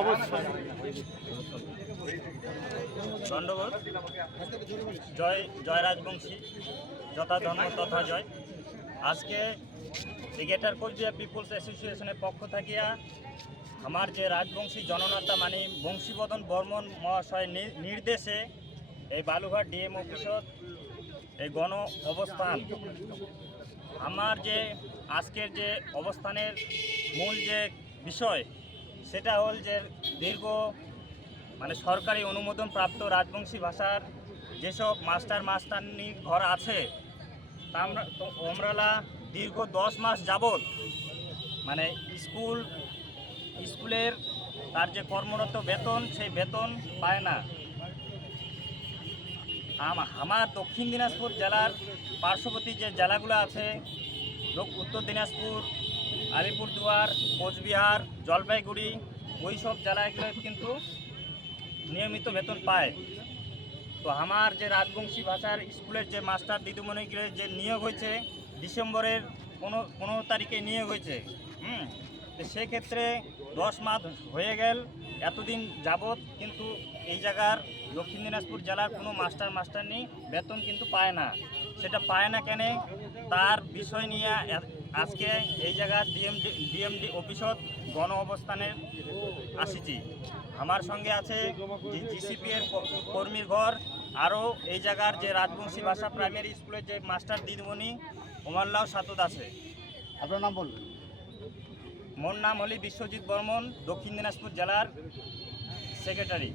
অবশ্যই। দণ্ডবোধ জয় জয় রাজবংশী। যথা ধর্ম, তথা জয়। আজকে ক্রিকেটার কোচবিহার পিপুলস অ্যাসোসিয়েশনের পক্ষ থাকিয়া আমার যে রাজবংশী জননেতা মানে বংশীবদন বর্মন মহাশয় নির্দেশে এই বালুঘাট ডিএম অফিসত এই গণ অবস্থান। আমার যে আজকের যে অবস্থানের মূল যে বিষয় সেটা হল যে দীর্ঘ মানে সরকারি অনুমোদন প্রাপ্ত রাজবংশী ভাষার যেসব মাস্টার মাস্টারনি ঘর আছে, তা আমরা, তো আমরালা দীর্ঘ দশ মাস যাবৎ মানে স্কুল, স্কুলের তার যে কর্মরত বেতন, সেই বেতন পায় না। আম- আমার দক্ষিণ দিনাজপুর জেলার পার্শ্ববর্তী যে জেলাগুলো আছে, উত্তর দিনাজপুর আলিপুরদুয়ার, কোচবিহার, জলপাইগুড়ি ওই সব জেলাগুলো কিন্তু নিয়মিত বেতন পায়। তো আমার যে রাজবংশী ভাষার স্কুলের যে মাস্টার দিদিমণিগুলো যে নিয়োগ হয়েছে, ডিসেম্বরের কোনো পনেরো তারিখে নিয়োগ হয়েছে, হুম, তো সেক্ষেত্রে দশ মাস হয়ে গেল এতদিন যাবৎ কিন্তু এই জায়গার দক্ষিণ দিনাজপুর জেলার কোনো মাস্টার মাস্টারনি বেতন কিন্তু পায় না। সেটা পায় না কেন তার বিষয় নিয়ে আজকে এই জায়গার ডিএমডি ডিএমডি অফিসত গণ অবস্থানে আসিছি। আমার সঙ্গে আছে জিসিপি এর কর্মীর ঘর, আরও এই জায়গার যে রাজবংশী ভাষা প্রাইমারি স্কুলের যে মাস্টার দিদিমণি ওমাল্লাও সাতদ আছে। আপনার নাম বলবেন মোর নাম হলি বিশ্বজিৎ বর্মন দক্ষিণ দিনাজপুর জেলার সেক্রেটারি